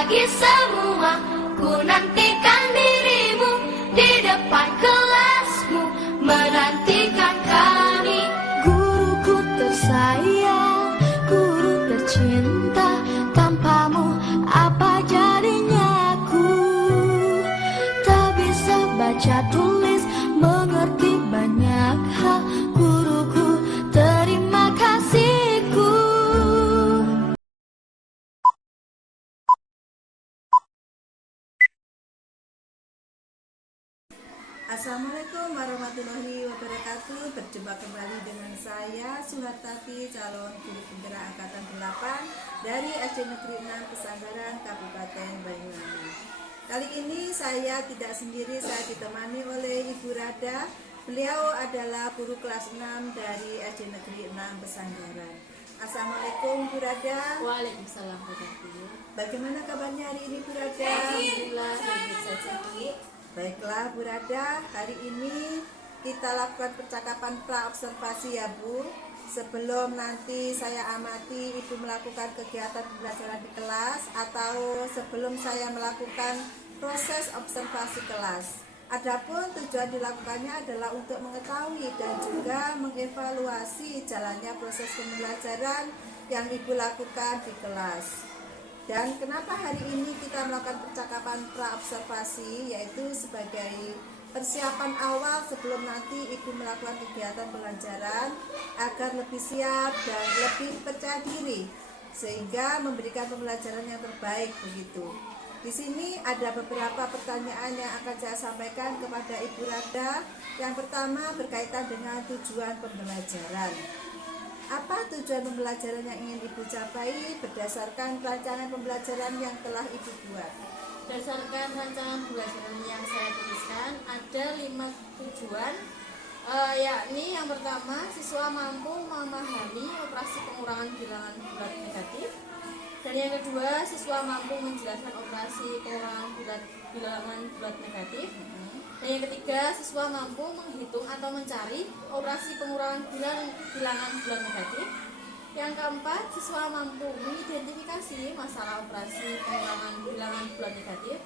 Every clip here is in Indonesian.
bagi semua. Ku nantikan dirimu di depan kelasmu, menantikan kami. Guruku tersayang, guru tercinta, tanpamu apa jadinya aku? Tak bisa baca tulis, mengerti banyak hal. Guruku, terima kasihku. Assalamualaikum warahmatullahi wabarakatuh. Berjumpa kembali dengan saya Suhartati, calon guru penggerak angkatan 8 dari SD Negeri 6 Pesanggaran Kabupaten Banyuwangi. Kali ini saya tidak sendiri, saya ditemani oleh Ibu Rada. Beliau adalah guru kelas 6 dari SD Negeri 6 Pesanggaran. Assalamualaikum Bu Rada. Waalaikumsalam warahmatullahi wabarakatuh. Bagaimana kabarnya hari ini Bu Rada? Alhamdulillah baik saja, Bu. Baiklah Bu Rada, hari ini kita lakukan percakapan pra-observasi ya Bu. Sebelum nanti saya amati Ibu melakukan kegiatan pembelajaran di kelas, atau sebelum saya melakukan proses observasi kelas. Adapun tujuan dilakukannya adalah untuk mengetahui dan juga mengevaluasi jalannya proses pembelajaran yang Ibu lakukan di kelas. Dan kenapa hari ini kita melakukan percakapan pra-observasi, yaitu sebagai persiapan awal sebelum nanti Ibu melakukan kegiatan pembelajaran agar lebih siap dan lebih percaya diri, sehingga memberikan pembelajaran yang terbaik begitu. Di sini ada beberapa pertanyaan yang akan saya sampaikan kepada Ibu Rada. Yang pertama berkaitan dengan tujuan pembelajaran. Apa tujuan pembelajaran yang ingin Ibu capai berdasarkan rancangan pembelajaran yang telah Ibu buat? Berdasarkan rancangan pembelajaran yang saya tuliskan, ada 5 tujuan, yakni yang pertama, siswa mampu memahami operasi pengurangan bilangan bulat negatif. Dan yang kedua, siswa mampu menjelaskan operasi pengurangan bilangan bulat negatif. Dan yang ketiga, siswa mampu menghitung atau mencari operasi pengurangan bilangan bulat negatif. Yang keempat, siswa mampu mengidentifikasi masalah operasi pengurangan bilangan bulat negatif.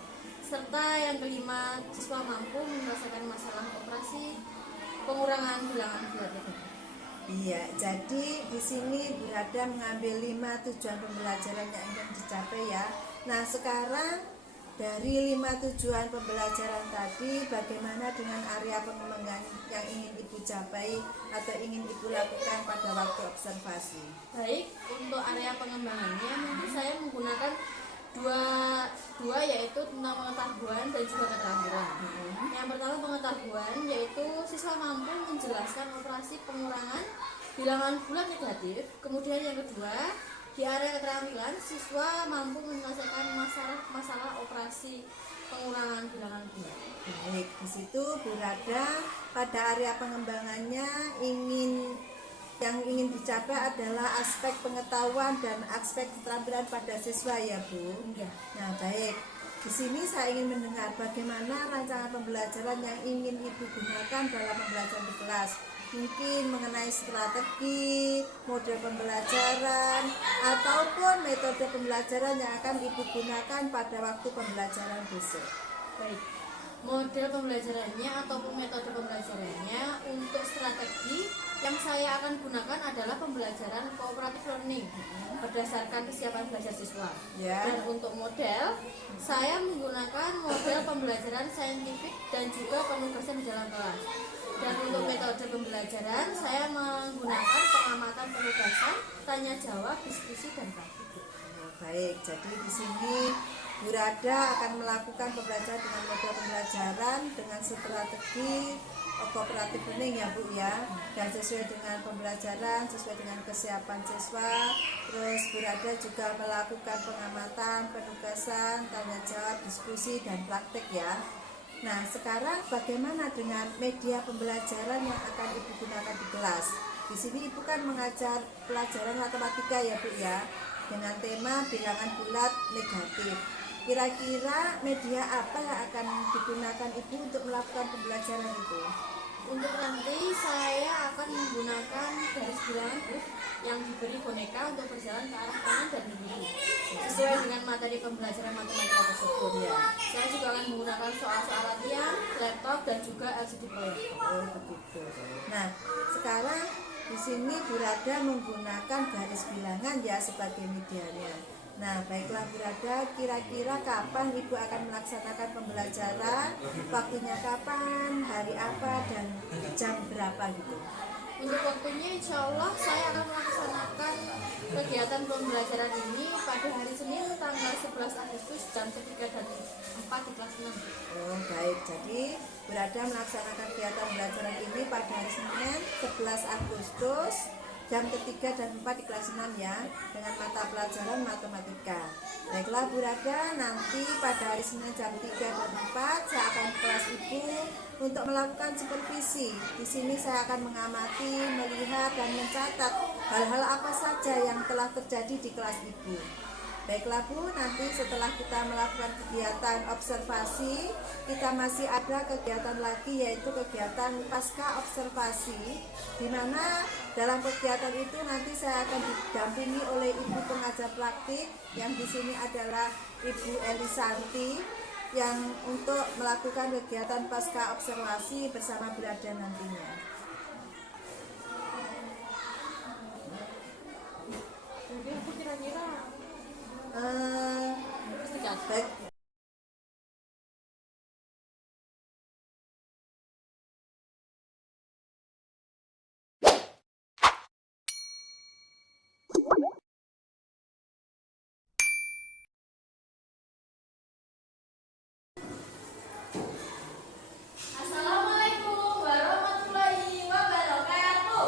Serta yang kelima, siswa mampu menyelesaikan masalah operasi pengurangan bilangan bulat negatif. Iya, jadi di sini Bu Rada mengambil 5 tujuan pembelajaran yang ingin dicapai ya. Nah, sekarang dari 5 tujuan pembelajaran tadi, bagaimana dengan area pengembangan yang ingin Ibu capai atau ingin Ibu lakukan pada waktu observasi? Baik, untuk area pengembangannya mungkin saya menggunakan dua yaitu tentang pengetahuan dan juga keterampilan. Yang pertama pengetahuan, yaitu siswa mampu menjelaskan operasi pengurangan bilangan bulat negatif. Kemudian yang kedua, di area keterampilan, siswa mampu menyelesaikan masalah operasi pengurangan bilangan bulat. Baik, di situ Bu Rada pada area pengembangannya yang ingin dicapai adalah aspek pengetahuan dan aspek keterampilan pada siswa ya Bu. Iya. Nah baik, di sini saya ingin mendengar bagaimana rancangan pembelajaran yang ingin Ibu gunakan dalam pembelajaran di kelas. Mungkin mengenai strategi, model pembelajaran, ataupun metode pembelajaran yang akan Ibu gunakan pada waktu pembelajaran besok. Baik, model pembelajarannya ataupun metode pembelajarannya, untuk strategi yang saya akan gunakan adalah pembelajaran cooperative learning berdasarkan kesiapan belajar siswa. Ya. Dan untuk model, saya menggunakan model pembelajaran saintifik dan juga penugasan di dalam kelas. Dan untuk metode pembelajaran, saya menggunakan pengamatan penugasan, tanya jawab, diskusi, dan praktik. Baik, jadi di sini Bu Rada akan melakukan pembelajaran dengan model pembelajaran dengan strategi cooperative learning ya Bu ya, dan sesuai dengan pembelajaran, sesuai dengan kesiapan siswa. Terus Bu Rada juga melakukan pengamatan, penugasan, tanya jawab, diskusi, dan praktik ya. Nah sekarang bagaimana dengan media pembelajaran yang akan Ibu gunakan di kelas? Di sini Ibu kan mengajar pelajaran matematika ya Bu ya, dengan tema bilangan bulat negatif. Kira-kira media apa yang akan digunakan Ibu untuk melakukan pembelajaran itu? Untuk nanti saya akan menggunakan garis bilangan yang diberi boneka untuk berjalan ke arah kanan dan kiri sesuai dengan materi pembelajaran matematika tersebut. Ya. Saya juga akan menggunakan soal-soal latihan, laptop dan juga LCD proyektor. Oh begitu. Nah sekarang di sini Bu Rada menggunakan garis bilangan ya sebagai medianya. Nah baiklah Bu Rada, kira-kira kapan Ibu akan melaksanakan pembelajaran? Waktunya kapan, hari apa, dan jam berapa gitu? Untuk waktunya insya Allah saya akan melaksanakan kegiatan pembelajaran ini pada hari Senin tanggal 11 Agustus jam 3 dan 4 di kelas 6. Oh baik, jadi Bu Rada melaksanakan kegiatan pembelajaran ini pada hari Senin 11 Agustus jam ketiga dan 4 di kelas 6 ya, dengan mata pelajaran matematika. Baiklah Bu Rada, nanti pada hari Senin jam 3 dan 4 saya akan ke kelas Ibu untuk melakukan supervisi. Di sini saya akan mengamati, melihat dan mencatat hal-hal apa saja yang telah terjadi di kelas Ibu. Baiklah Bu, nanti setelah kita melakukan kegiatan observasi, kita masih ada kegiatan lagi yaitu kegiatan pasca observasi, di mana dalam kegiatan itu nanti saya akan didampingi oleh Ibu pengajar praktik yang di sini adalah Ibu Elisanti yang untuk melakukan kegiatan pasca observasi bersama Bu Rada nantinya. Jadi aku kira-kira Baik. Assalamualaikum warahmatullahi wabarakatuh.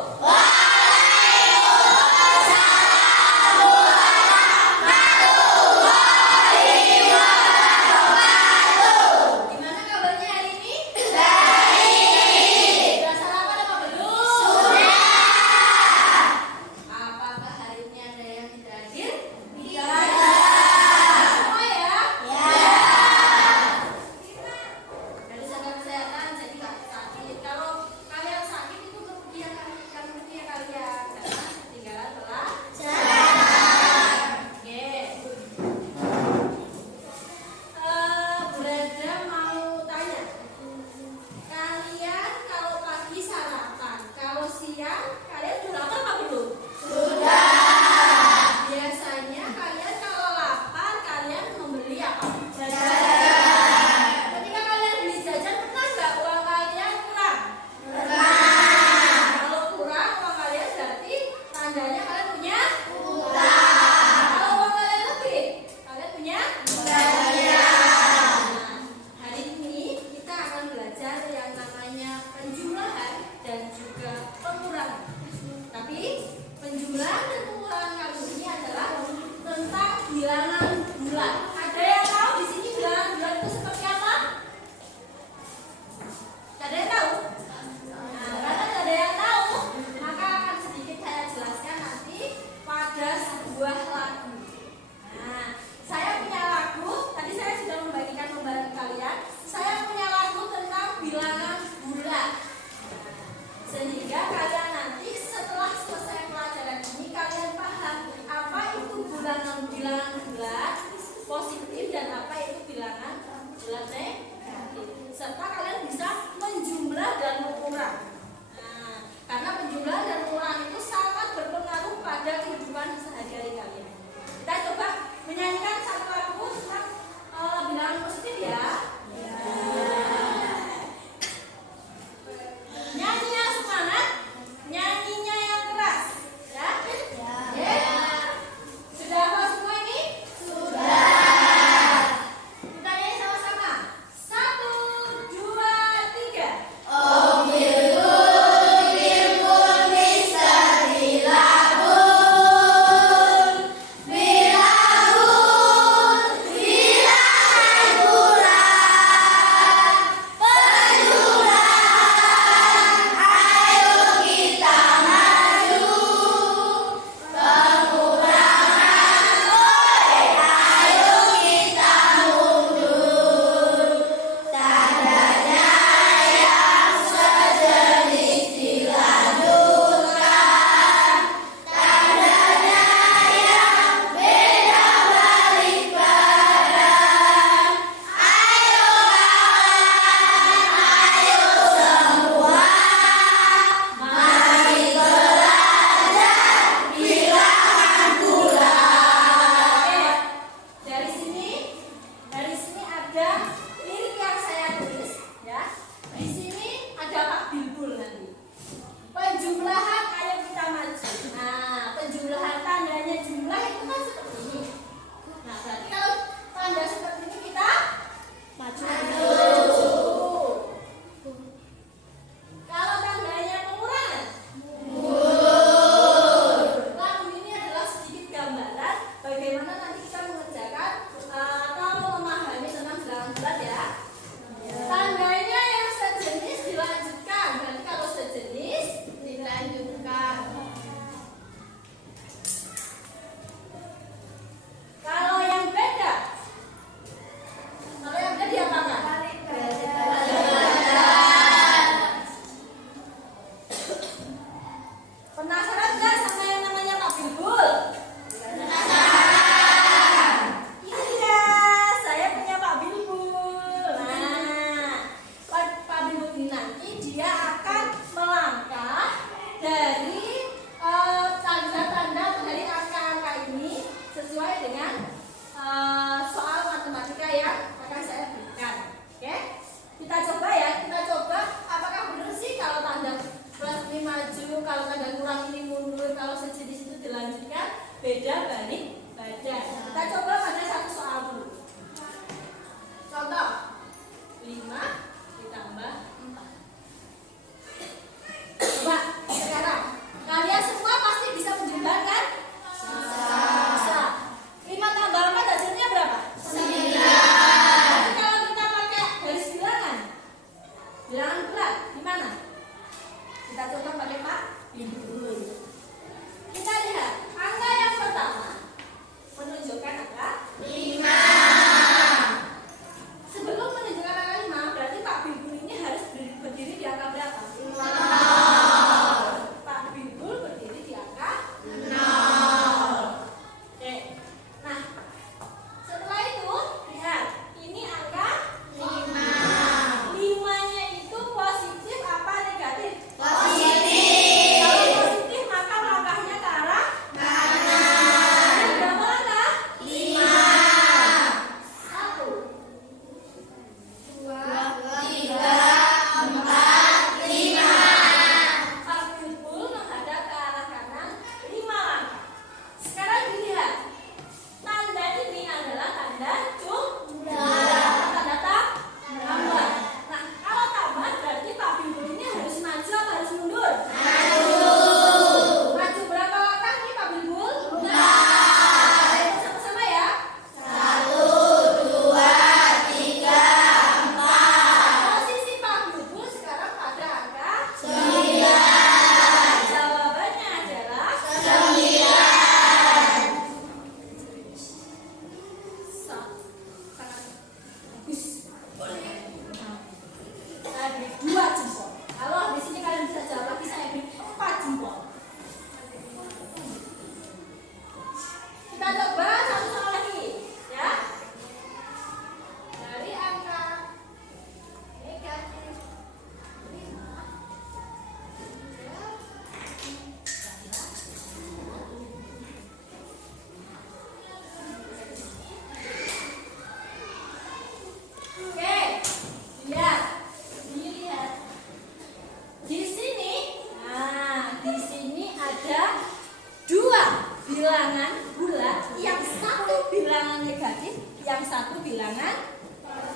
bilangan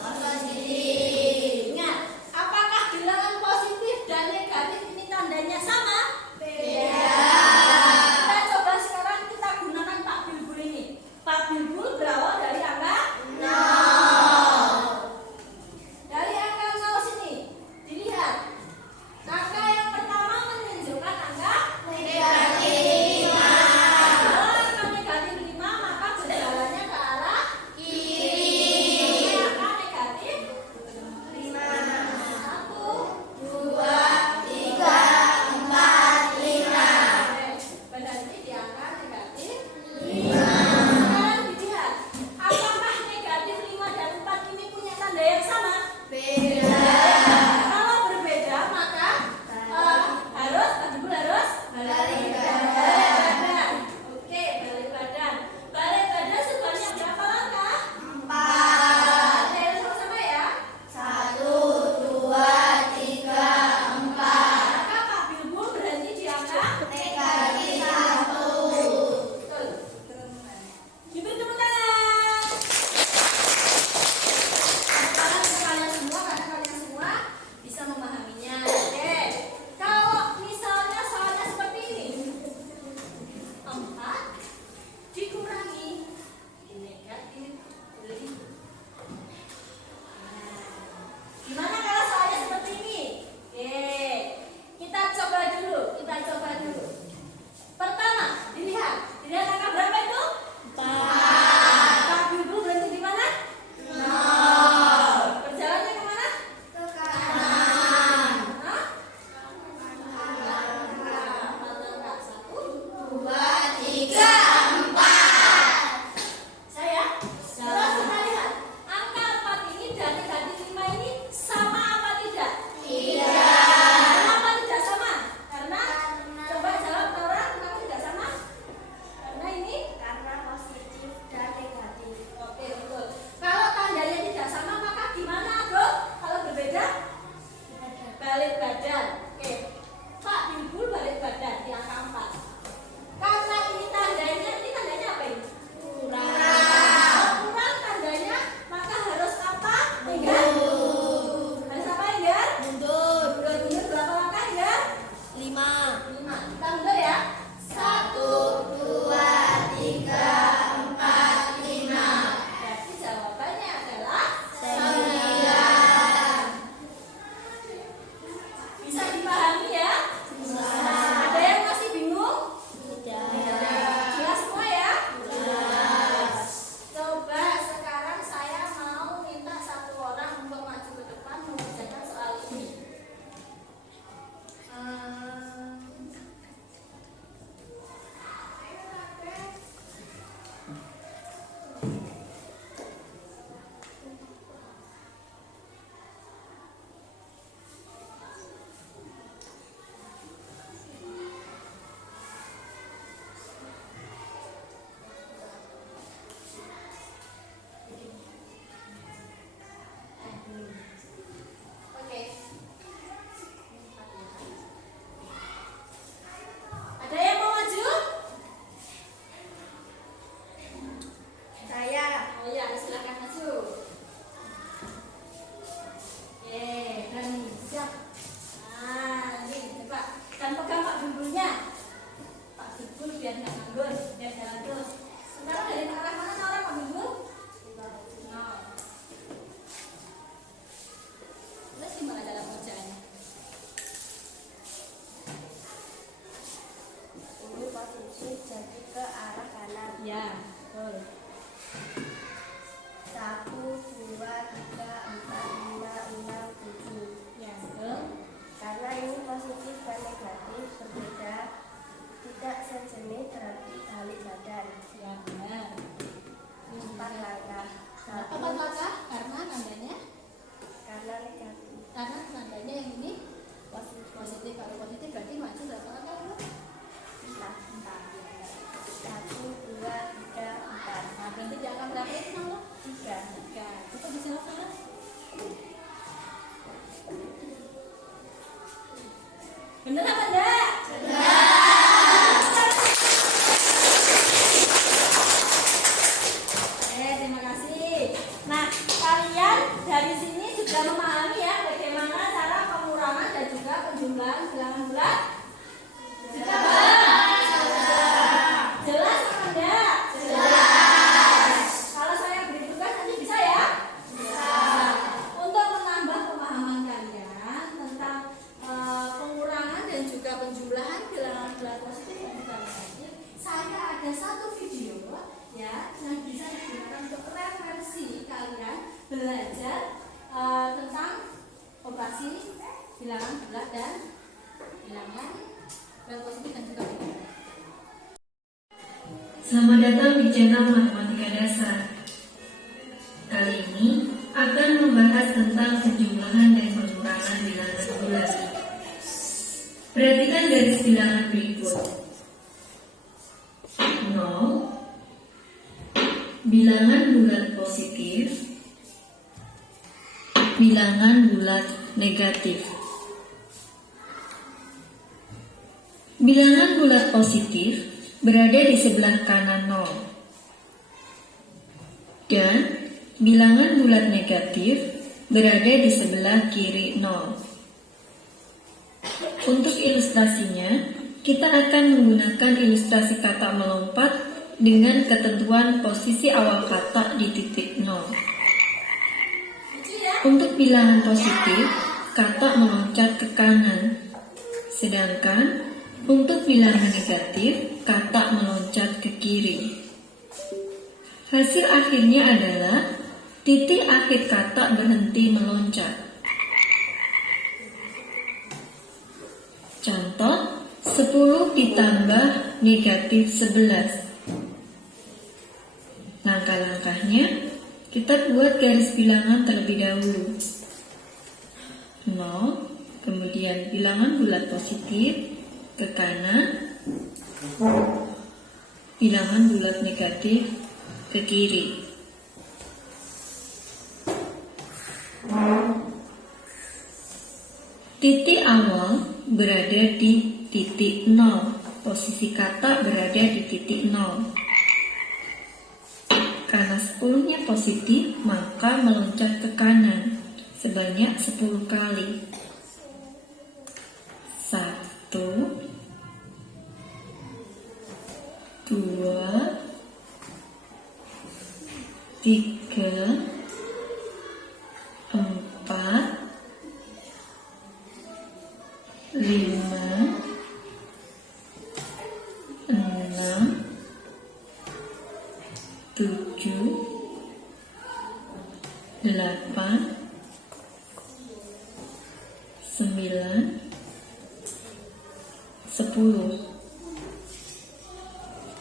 positif. Ingat, apakah bilangan positif dan negatif ini tandanya sama? Beda. Kita coba sekarang kita gunakan Pak Bilbul ini. Pak Bilbul berawal dari angka 0. Dari angka 0 sini dilihat, angka yang pertama menunjukkan angka negatif 5. Kalau angka negatif 5 maka berjalannya ke arah kiri. Angka negatif 5. 1, 2, 3, 4, 5. Berarti di angka negatif 5. Sekarang dilihat, apakah negatif 5 dan 4 ini punya tanda yang sama? Beda. Kalau berbeda maka harus balik badan. Oke, balik badan. Balik badan sebanyak berapa langkah? 4. Ada yang sama-sama ya? 1, 2, 3, 4. Maka Pak Bilbul berhenti di angka negatif 1. Betul. Diberi tepuk tangan. Sekarang kalian semua, karena kalian semua bisa memahaminya. Oke. Kalau misalnya soalnya seperti ini, 4 dikurangi negatif 5. Gimana kalau soalnya seperti ini? Oke. Kita coba dulu. Pertama, dilihat angka berapa itu? 4. Pak Bilbul berhenti di mana? 0. Berjalannya kemana? Ke kanan. Hah? 4 langkah. 1, 2, 3, 4. Saya? Terus kita lihat, angka 4 ini dan negatif 5 ini sama apa tidak? Tidak. Kenapa tidak sama? Karena coba jawab Laura, kenapa tidak sama? Karena ini? Karena positif dan negatif. Oke, betul. Kalau tandanya tidak sama maka gimana, Bro? Kalau berbeda? Balik badan. Oke. Pak Bilbul balik badan di angka 4. Karena ini tandanya apa ini? Kurang. Kalau kurang tandanya maka harus apa? Mundur. Harus apa, Enggar? Mundur berapa langkah, Enggar? 5. Kita mundur ya. 1, 2, 3, 4, 5. Berarti jawabannya adalah 9. Bisa dipahami ya? Ada yang masih bingung? Jelas semua ya? Coba sekarang saya mau minta satu orang untuk maju ke depan mengerjakan soal ini. Oke. Ada yang mau maju? Saya. Oh ya, silakan maju. Berani. Siap. Nah, ini coba. Dan pegang Pak Bilbulnya. Pak Bilbul biar nggak nganggur, biar jalan terus. Sekarang dari arah mana arah Pak Bilbul? Terus gimana dalam kerjaannya? Ini positif jadi ke arah kanan. Ya, betul. 1, 2, 3, 4, 5, 6, 7. Ya, betul. Karena ini positif dan negatif berbeda, tidak sejenis berarti balik badan. Ya, benar. 4 langkah. Kenapa 4 langkah? Karena tandanya? Karena negatif. Karena tandanya yang ini positif. Kalau positif berarti maju berapa langkah? Nah, 1, 2, 3, 4. Nah, berarti di angka berapa itu nama? 3. 3. Coba dijawab sana. Bener apa enggak? Benar. Terima kasih. Nah, belajar tentang operasi bilangan bulat dan bilangan positif dan juga negatif. Selamat datang di channel Matematika Dasar. Kali ini akan membahas tentang penjumlahan dan pengurangan bilangan bulat. Perhatikan garis bilangan berikut. 0, bilangan bulat positif, bilangan bulat negatif. Bilangan bulat positif berada di sebelah kanan 0 dan bilangan bulat negatif berada di sebelah kiri 0. Untuk ilustrasinya, kita akan menggunakan ilustrasi kata melompat dengan ketentuan posisi awal kata di titik 0. Untuk bilangan positif, kata meloncat ke kanan, sedangkan untuk bilangan negatif, kata meloncat ke kiri. Hasil akhirnya adalah titik akhir kata berhenti meloncat. Contoh, 10 ditambah negatif 11. Langkah-langkahnya, kita buat garis bilangan terlebih dahulu. 0, kemudian bilangan bulat positif ke kanan, bilangan bulat negatif ke kiri. Titik awal berada di titik 0, posisi kata berada di titik 0. Karena 10-nya positif, maka meloncat ke kanan sebanyak 10 kali. 1, 2, 3, 4, 5, 6, 7, 8, 9, 10.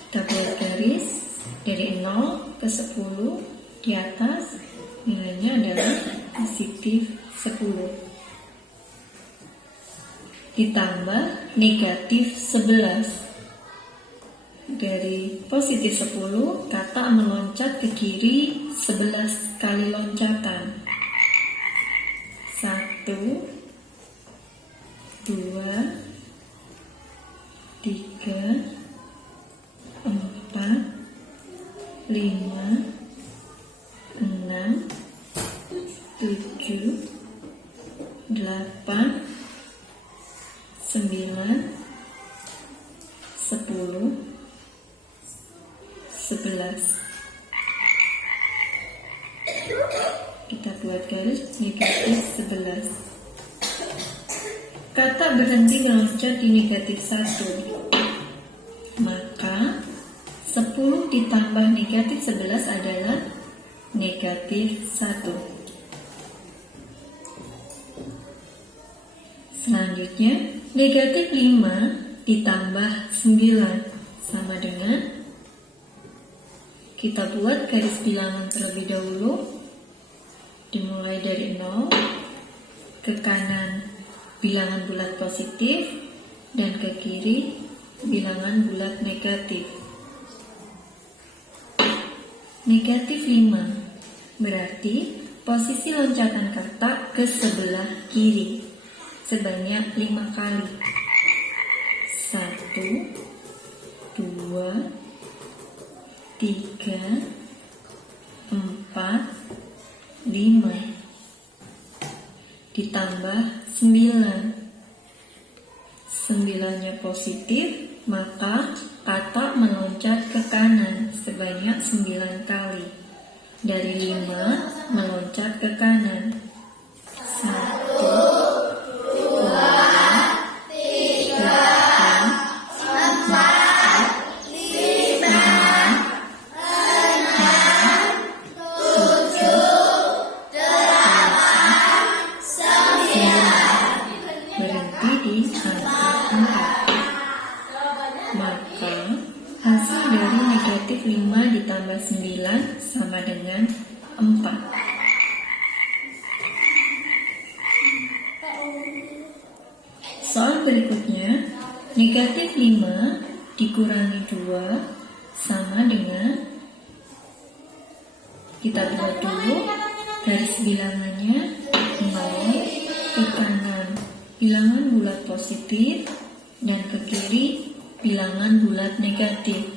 Kita buat garis dari 0 ke 10, di atas nilainya adalah positif 10. Ditambah negatif 11. Dari positif 10, kata meloncat ke kiri 11 kali loncatan. 1, 2, 3, 4, 5, 6, 7, 8, 9, 10, 11. Kita buat garis negatif 11. Kata berhenti meloncat di negatif 1. Maka 10 ditambah negatif 11 adalah negatif 1. Selanjutnya, negatif 5 ditambah 9 sama dengan, kita buat garis bilangan terlebih dahulu, dimulai dari 0, ke kanan bilangan bulat positif, dan ke kiri bilangan bulat negatif. Negatif 5 berarti posisi loncatan kata ke sebelah kiri sebanyak 5 kali. 1, 2, 3, 4, 5. Ditambah 9. 9-nya positif, maka kata meloncat ke kanan sebanyak 9 kali. Dari 5 meloncat ke kanan. 1, 2, 3, 4, 5, 6, 7, berikutnya, negatif 5 dikurangi 2 sama dengan, kita buat dulu garis bilangannya 0 ke kanan bilangan bulat positif dan ke kiri bilangan bulat negatif.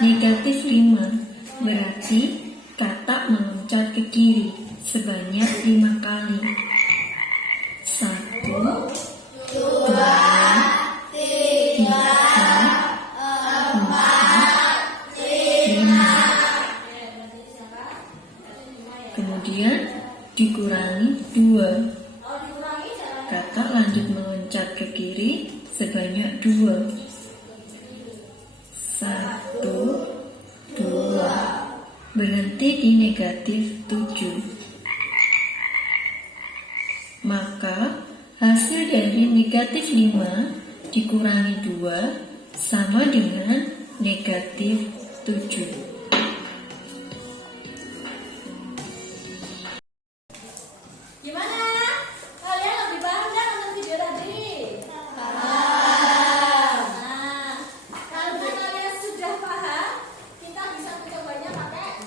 Negatif 5 berarti katak meloncat ke kiri sebanyak 5 kali. 1, 2, 3, 4, 5. Kemudian dikurangi 2. Katak lanjut meloncat ke kiri sebanyak 2. 1, 2. Berhenti di negatif 7. Maka hasil dari negatif 5 dikurangi 2 sama dengan negatif 7. Gimana? Kalian lebih paham kan nonton video tadi? Nah, karena kalian sudah paham, kita bisa mencobanya pakai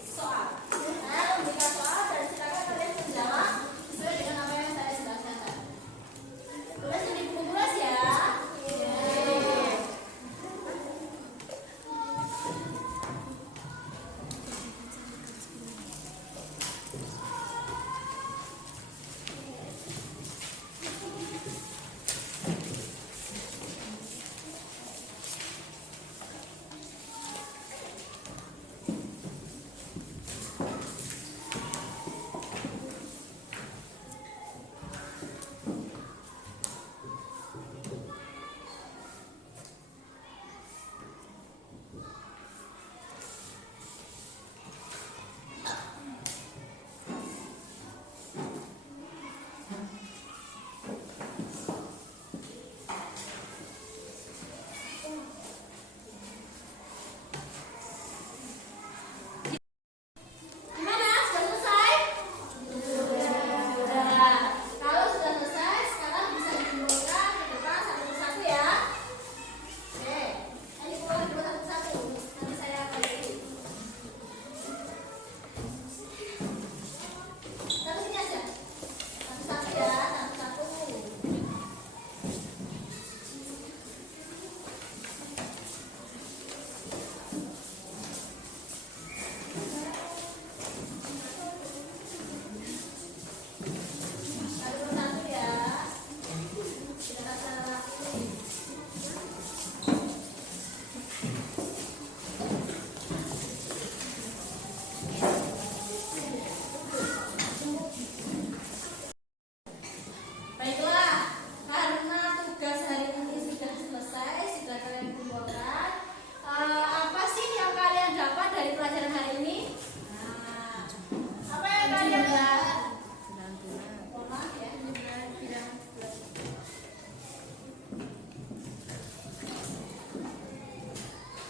soal. Saya memberikan soal dan silakan kalian menjawab sesuai dengan apa yang saya jelaskan. Tulis di buku tulis ya. Gimana? Sudah selesai? Sudah. Kalau sudah selesai, sekarang bisa dikumpulkan ke depan satu persatu ya. Oke. Ini kumpulkan dua satu persatu. Nanti saya akan beri. Satu sini aja. Satu-satu ya, satu-satu. Satu-satu ya. Kita salah. Baiklah, karena tugas hari ini sudah selesai, sudah kalian kumpulkan. Apa sih yang kalian dapat dari pelajaran hari ini? Apa yang kalian dapat? Mohon maaf ya.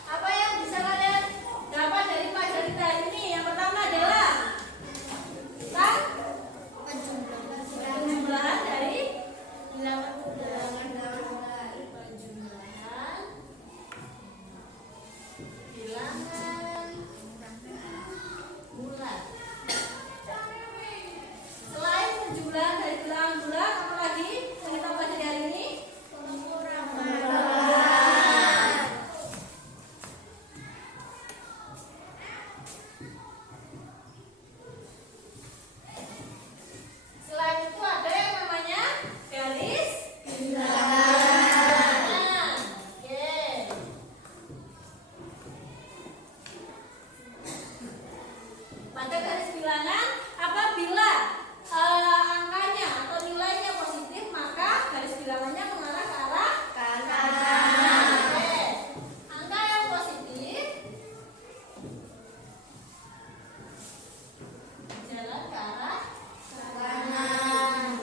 Apa yang bisa kalian dapat dari pelajaran kita hari ini? Yang pertama adalah penjumlahan dari bilangan bulat. Selain penjumlahan dari bilangan bulat, apa lagi yang kita pelajari hari ini? Selain itu ada yang namanya garis bilangan. Oke. Pada garis bilangan, apabila angkanya atau nilainya positif, maka garis bilangannya mengarah ke arah kanan. Oke. Angka yang positif jalan ke arah kanan.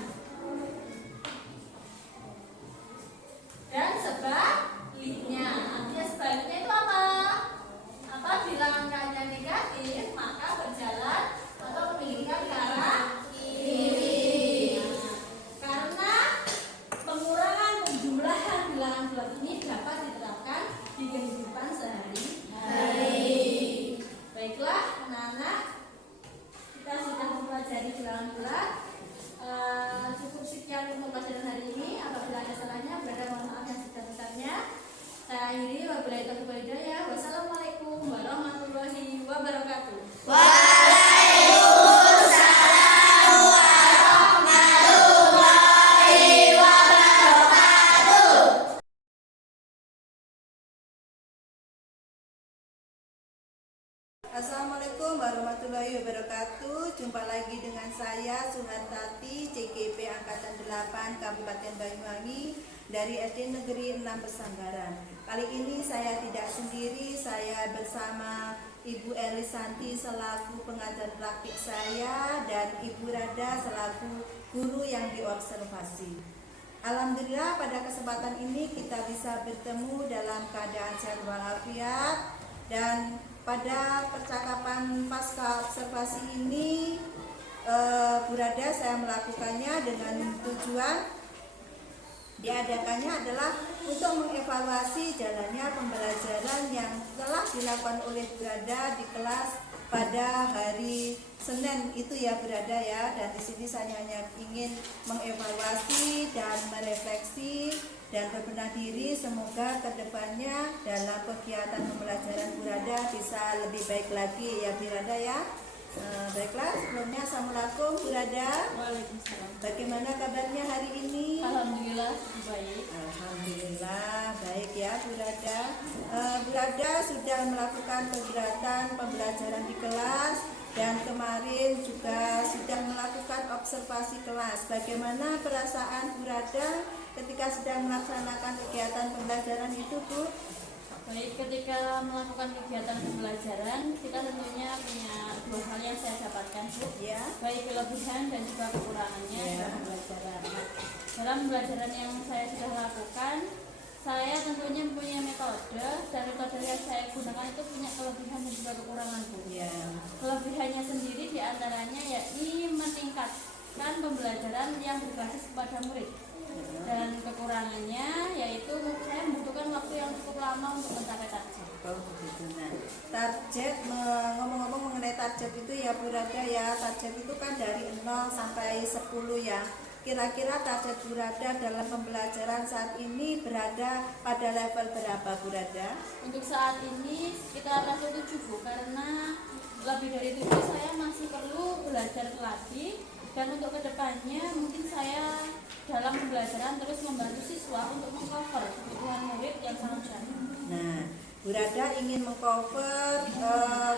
Dan sebaliknya, artinya sebaliknya itu apa? Apabila angkanya negatif, maka berjalan atau meningkat ke arah kiri. Assalamualaikum warahmatullahi wabarakatuh. Jumpa lagi dengan saya Suhantati, CGP Angkatan 8 Kabupaten Banyuwangi dari SD Negeri 6 Pesanggaran. Kali ini saya tidak sendiri, saya bersama Ibu Elisanti selaku pengajar praktik saya dan Ibu Rada selaku guru yang diobservasi. Alhamdulillah pada kesempatan ini kita bisa bertemu dalam keadaan sehat walafiat, dan pada percakapan pasca observasi ini Bu Rada saya melakukannya dengan tujuan diadakannya adalah untuk mengevaluasi jalannya pembelajaran yang telah dilakukan oleh Bu Rada di kelas pada hari Senin itu ya Bu Rada ya. Dan di sini saya hanya ingin mengevaluasi dan merefleksi dan berbenah diri, semoga kedepannya dalam kegiatan pembelajaran Bu Rada bisa lebih baik lagi ya Bu Rada ya. Baiklah, sebelumnya Assalamualaikum Bu Rada. Waalaikumsalam. Bagaimana kabarnya hari ini? Alhamdulillah baik. Alhamdulillah baik ya Bu Rada. Bu Rada sudah melakukan kegiatan pembelajaran di kelas dan kemarin juga sudah melakukan observasi kelas. Bagaimana perasaan Bu Rada ketika sedang melaksanakan kegiatan pembelajaran itu Bu? Baik, ketika melakukan kegiatan pembelajaran kita tentunya punya dua hal yang saya dapatkan Bu, Ya. baik kelebihan dan juga kekurangannya dalam pembelajaran. Nah, dalam pembelajaran yang saya sudah lakukan, saya tentunya punya metode, dan metode yang saya gunakan itu punya kelebihan dan juga kekurangan Bu. Ya. Kelebihannya sendiri diantaranya yakni meningkatkan pembelajaran yang berbasis kepada murid, dan kekurangannya yaitu saya membutuhkan waktu yang cukup lama untuk mencapai target. Oh begitu. Nah, target ngomong-ngomong mengenai target itu ya Bu Rada ya, target itu kan dari 0 sampai 10 ya. Kira-kira target Bu Rada dalam pembelajaran saat ini berada pada level berapa Bu Rada? Untuk saat ini sekitar level 7 Bu, karena lebih dari 7 saya masih perlu belajar lagi, dan untuk kedepannya mungkin saya dalam pembelajaran terus membantu siswa untuk mengcover kebutuhan murid yang sangat banyak. Nah, Bu Rada ingin mengcover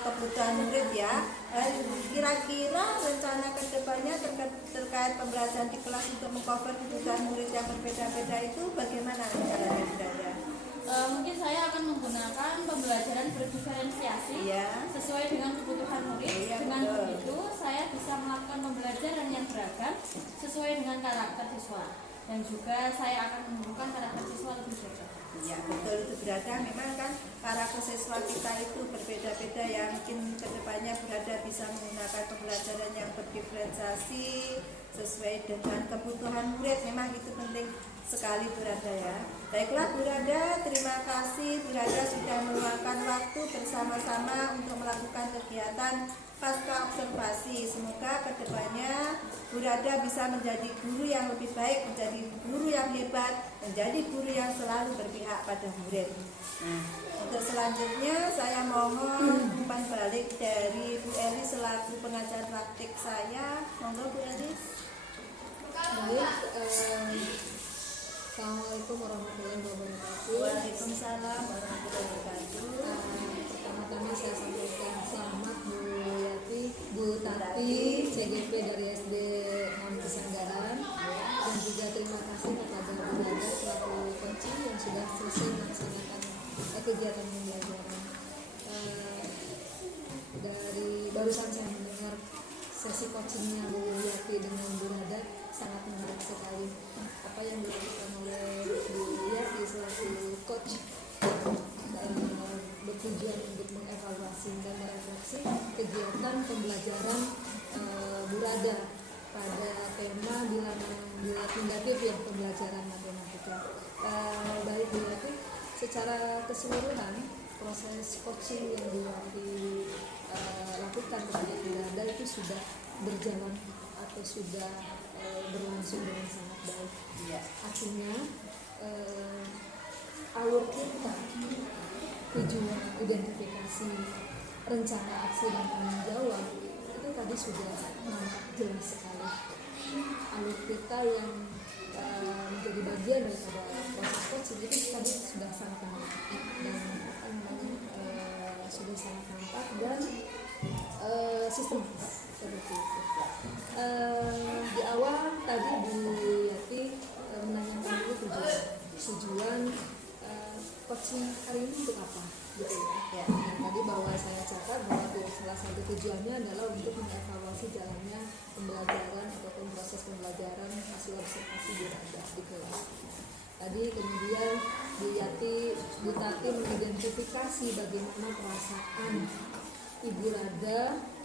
kebutuhan murid ya. Kira-kira rencana kedepannya terkait pembelajaran di kelas untuk mengcover kebutuhan murid yang berbeda-beda itu bagaimana rencananya Bu Rada? Mungkin saya akan menggunakan pembelajaran berdiferensiasi Iya. sesuai dengan kebutuhan murid. Iya, Dengan betul. begitu saya bisa melakukan pembelajaran yang beragam sesuai dengan karakter siswa, dan juga saya akan menumbuhkan karakter siswa lebih cocok. Ya betul itu berada, memang kan karakter siswa kita itu berbeda-beda ya. Mungkin kedepannya Bu Rada bisa menggunakan pembelajaran yang berdiferensiasi sesuai dengan kebutuhan murid. Memang itu penting sekali Bu Rada ya. Baiklah Bu Rada, terima kasih Bu Rada sudah meluangkan waktu bersama-sama untuk melakukan kegiatan pasca observasi. Semoga kedepannya Bu Rada bisa menjadi guru yang lebih baik, menjadi guru yang hebat, menjadi guru yang selalu berpihak pada murid. Nah, untuk selanjutnya saya mohon umpan balik dari Bu Elis selaku pengajar praktik saya. Monggo Bu Elis. Assalamualaikum warahmatullahi wabarakatuh. Waalaikumsalam warahmatullahi wabarakatuh. Pertama-tama saya sampaikan selamat Bu Yati, Bu Tati, CGP dari SD 6 Pesanggaran, dan juga terima kasih kepada Bu Rada selaku coaching yang sudah selesai melaksanakan kegiatan pembelajaran. Dari barusan saya mendengar sesi coachingnya Bu Yati dengan Bu Rada sangat menarik sekali. Apa yang dilakukan oleh Bu Yati selaku coach bertujuan untuk mengevaluasi dan merefleksi kegiatan pembelajaran Bu Rada pada tema bilangan negatif yang pembelajaran matematika. Baik Bu Yati, secara keseluruhan proses coaching yang Bu Yati lakukan kepada Bu Rada itu sudah berjalan atau sudah berlangsung dengan sangat baik. Ya. Artinya alur kita, tujuan, identifikasi, rencana aksi dan tanggung jawab itu tadi sudah nampak jelas sekali. Alur kita yang menjadi bagian daripada proses coaching itu tadi sudah sangat nampak dan sudah sangat nampak, dan sistematis seperti itu. Di awal tadi Bu Yati menanyakan dulu tujuan coaching hari ini untuk apa gitu ya. Nah, tadi bahwa saya catat bahwa salah satu tujuannya adalah untuk mengevaluasi jalannya pembelajaran ataupun proses pembelajaran hasil observasi Burada di kelas. Tadi kemudian Bu Tati mengidentifikasi bagaimana perasaan Ibu Rada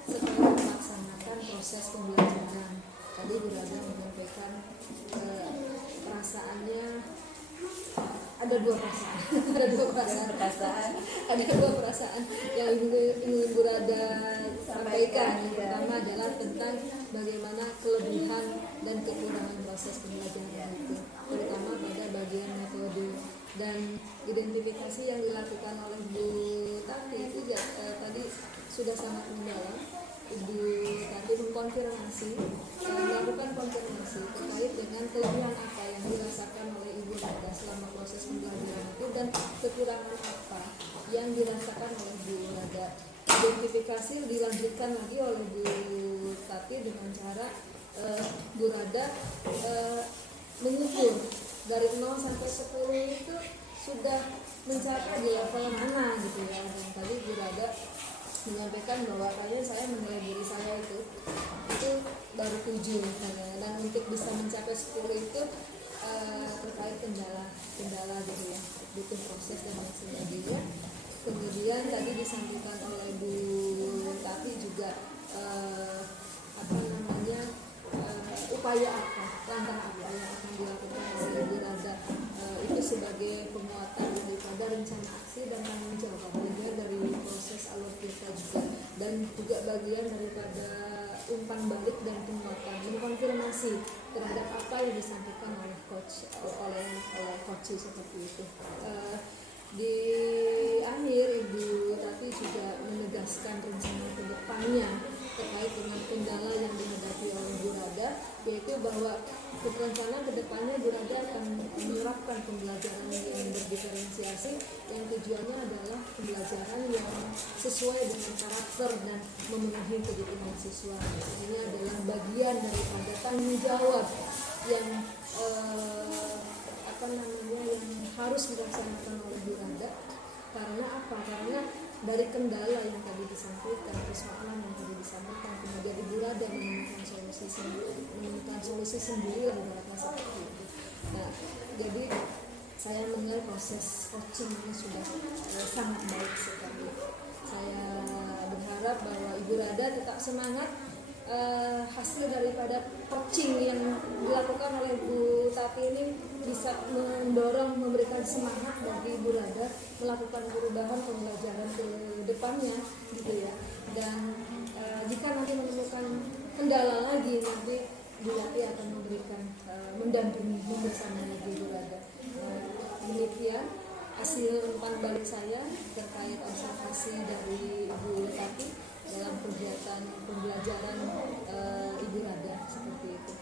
setelah melaksanakan proses pembelajaran. Tadi Bu Rada menyampaikan perasaannya ada dua perasaan yang ingin Bu Rada sampaikan. Yang pertama adalah tentang bagaimana kelebihan dan kekurangan proses pembelajaran itu, terutama pada bagian metode dan identifikasi yang dilakukan oleh Bu Tati itu tadi sudah sangat mendalam. Ibu Tati melakukan konfirmasi terkait dengan kelebihan apa yang dirasakan oleh Ibu Rada selama proses pembelajaran itu dan kekurangan apa yang dirasakan oleh Bu Rada. Identifikasi dilanjutkan lagi oleh Bu Tati dengan cara Bu Rada mengukur dari 0 sampai 10 itu sudah mencapai di level mana gitu ya. Dan tadi Bu Rada menyampaikan bahwa kayaknya saya menilai diri saya itu baru 7 dan untuk bisa mencapai 10 itu terkait kendala gitu ya, butuh proses dan lain sebagainya. Kemudian tadi disampaikan oleh Bu Tati juga upaya apa, langkah apa yang akan dilakukan oleh Ibu Rada itu sebagai penguatan daripada rencana aksi dan tanggung jawab bagian dari proses alur kita juga, dan juga bagian daripada umpan balik dan penguatan mengkonfirmasi terhadap apa yang disampaikan oleh coach seperti itu. Di akhir Ibu Tati juga menegaskan rencana ke depannya terkait dengan kendala yang dihadapi oleh Bu Rada, yaitu bahwa rencana ke depannya Bu Rada akan menerapkan pembelajaran yang berdiferensiasi yang tujuannya adalah pembelajaran yang sesuai dengan karakter dan memenuhi kebutuhan siswa. Ini adalah bagian daripada tanggung jawab yang yang harus dilaksanakan oleh Bu Rada. Karena apa? Karena dari kendala yang tadi disampaikan, persoalan yang tadi disampaikan, kemudian Ibu Rada menemukan solusi sendiri lah ibaratnya seperti itu. Nah, jadi saya menilai proses coaching ini sudah sangat baik sekali. Saya berharap bahwa Ibu Rada tetap semangat. Hasil daripada coaching yang dilakukan oleh Bu Tati ini bisa mendorong, memberikan semangat bagi Bu Rada melakukan perubahan pembelajaran ke depannya gitu ya. Dan jika nanti menemukan kendala lagi, nanti Bu Tati akan memberikan mendampingi membersamai Bu Rada. Demikian hasil umpan balik saya terkait observasi dari Ibu Tati dalam kegiatan pembelajaran Ibu Rada seperti itu.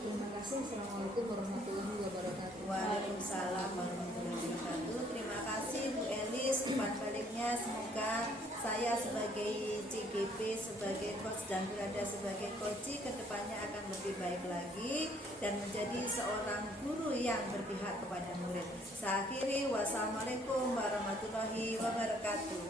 Terima kasih. Assalamualaikum warahmatullahi wabarakatuh. Waalaikumsalam warahmatullahi wabarakatuh. Terima kasih Bu Elis umpan baliknya. Semoga saya sebagai CGP, sebagai coach dan Bu Rada sebagai coach kedepannya akan lebih baik lagi dan menjadi seorang guru yang berpihak kepada murid. Saya akhiri, wassalamualaikum warahmatullahi wabarakatuh.